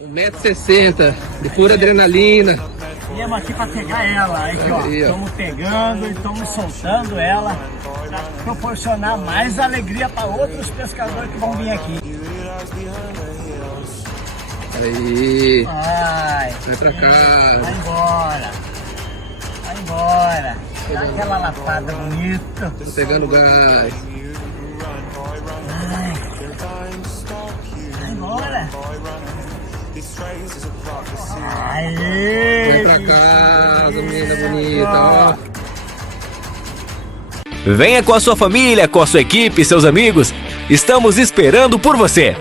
1,60 m, de pura adrenalina. Viemos aqui para pegar ela, aqui ó, estamos pegando e estamos soltando ela para proporcionar mais alegria para outros pescadores que vão vir aqui. Aí, vai pra cá. Vai embora, vai embora, dá aquela lapada bonita. Tô pegando gás. Vai embora. Vem pra casa, menina bonita, ó. Venha com a sua família, com a sua equipe, seus amigos. Estamos esperando por você.